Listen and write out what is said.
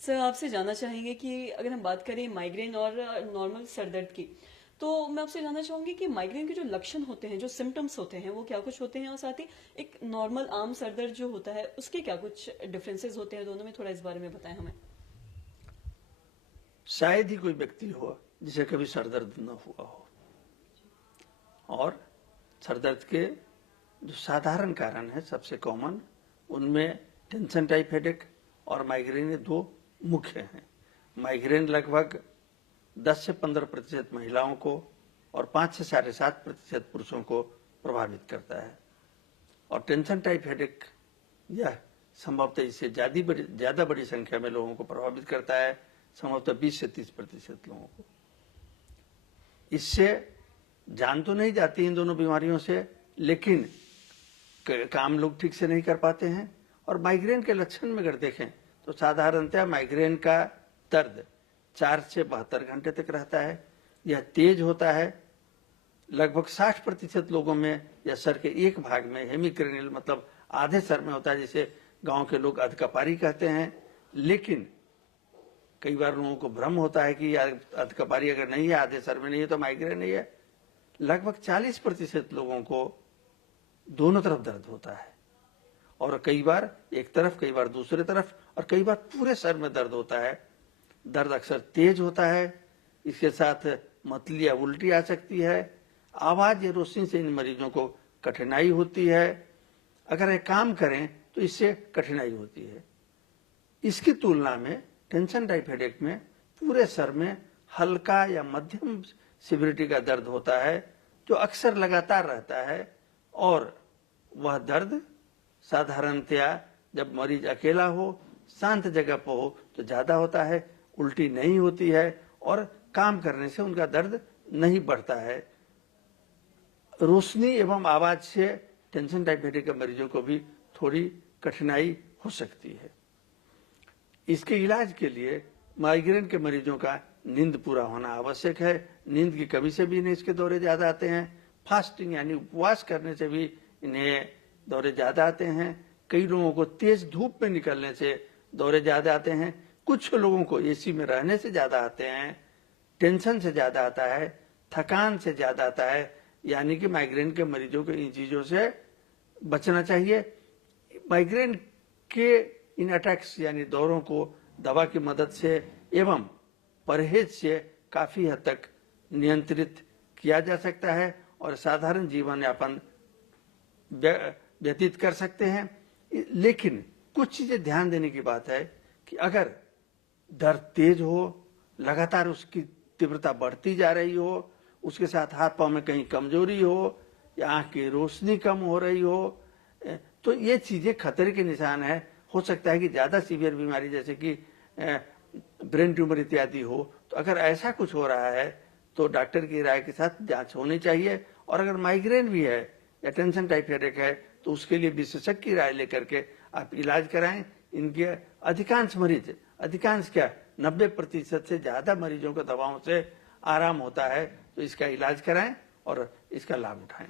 Sir आपसे जानना चाहेंगे कि अगर हम बात करें माइग्रेन और नॉर्मल सर दर्द की, तो मैं आपसे जानना चाहूंगी कि माइग्रेन के जो लक्षण होते हैं, जो सिम्टम्स होते हैं, वो क्या कुछ होते हैं, और साथ ही एक नॉर्मल आम सर दर्द जो होता है उसके क्या कुछ डिफरेंसेस होते हैं दोनों में, थोड़ा इस बारे में बताएं हमें। शायद ही कोई व्यक्ति हो जिसे कभी सर दर्द न हुआ हो। और सर दर्द के जो साधारण कारण है सबसे कॉमन, उनमें टेंशन टाइप हेडेक और माइग्रेन, दो मुख्य हैं। माइग्रेन लगभग 10 से 15% महिलाओं को और 5 से 7.5% पुरुषों को प्रभावित करता है। और टेंशन टाइप हेडेक यह संभवतः इससे ज्यादा बड़ी संख्या में लोगों को प्रभावित करता है, संभवतः 20 से 30% लोगों को। इससे जान तो नहीं जाती इन दोनों बीमारियों से, लेकिन काम लोग ठीक से नहीं कर पाते हैं। और माइग्रेन के लक्षण में अगर देखें तो साधारणतः माइग्रेन का दर्द 4 से 72 घंटे तक रहता है। यह तेज होता है। लगभग 60% लोगों में यह सर के एक भाग में हेमिक्रेनियल मतलब आधे सर में होता है, जिसे गांव के लोग अधकपारी कहते हैं। लेकिन कई बार लोगों को भ्रम होता है कि अधकपारी अगर नहीं है, आधे सर में नहीं है, तो माइग्रेन नहीं है। लगभग 40% लोगों को दोनों तरफ दर्द होता है, और कई बार एक तरफ, कई बार दूसरे तरफ, और कई बार पूरे सर में दर्द होता है। दर्द अक्सर तेज होता है। इसके साथ मतली या उल्टी आ सकती है। आवाज या रोशनी से इन मरीजों को कठिनाई होती है। अगर ये काम करें तो इससे कठिनाई होती है। इसकी तुलना में टेंशन टाइप हेडेक में पूरे सर में हल्का या मध्यम सिविरिटी का दर्द होता है, जो अक्सर लगातार रहता है। और वह दर्द साधारणतया जब मरीज अकेला हो, शांत जगह पर हो तो ज्यादा होता है। उल्टी नहीं होती है और काम करने से उनका दर्द नहीं बढ़ता है। रोशनी एवं आवाज से टेंशन टाइप हेडेक के मरीजों को भी थोड़ी कठिनाई हो सकती है। इसके इलाज के लिए माइग्रेन के मरीजों का नींद पूरा होना आवश्यक है। नींद की कमी से भी इन्हें इसके दौरे ज्यादा आते हैं। फास्टिंग यानी उपवास करने से भी इन्हें दौरे ज्यादा आते हैं। कई लोगों को तेज धूप में निकलने से दौरे ज्यादा आते हैं। कुछ लोगों को एसी में रहने से ज्यादा आते हैं। टेंशन से ज्यादा आता है, थकान से ज्यादा आता है। यानी कि माइग्रेन के मरीजों को इन चीजों से बचना चाहिए। माइग्रेन के इन अटैक्स यानी दौरों को दवा की मदद से एवं परहेज से काफी हद तक नियंत्रित किया जा सकता है और साधारण जीवन यापन व्यतीत कर सकते हैं। लेकिन कुछ चीजें ध्यान देने की बात है कि अगर दर्द तेज हो, लगातार उसकी तीव्रता बढ़ती जा रही हो, उसके साथ हाथ पांव में कहीं कमजोरी हो या आंख की रोशनी कम हो रही हो, तो ये चीजें खतरे के निशान है। हो सकता है कि ज्यादा सीवियर बीमारी जैसे कि ब्रेन ट्यूमर इत्यादि हो। तो अगर ऐसा कुछ हो रहा है तो डॉक्टर की राय के साथ जांच होनी चाहिए। और अगर माइग्रेन भी है या टेंशन टाइप हेडेक है तो उसके लिए विशेषज्ञ की राय लेकर के आप इलाज कराएं। इनके अधिकांश क्या 90% से ज्यादा मरीजों को दवाओं से आराम होता है। तो इसका इलाज कराएं और इसका लाभ उठाएं।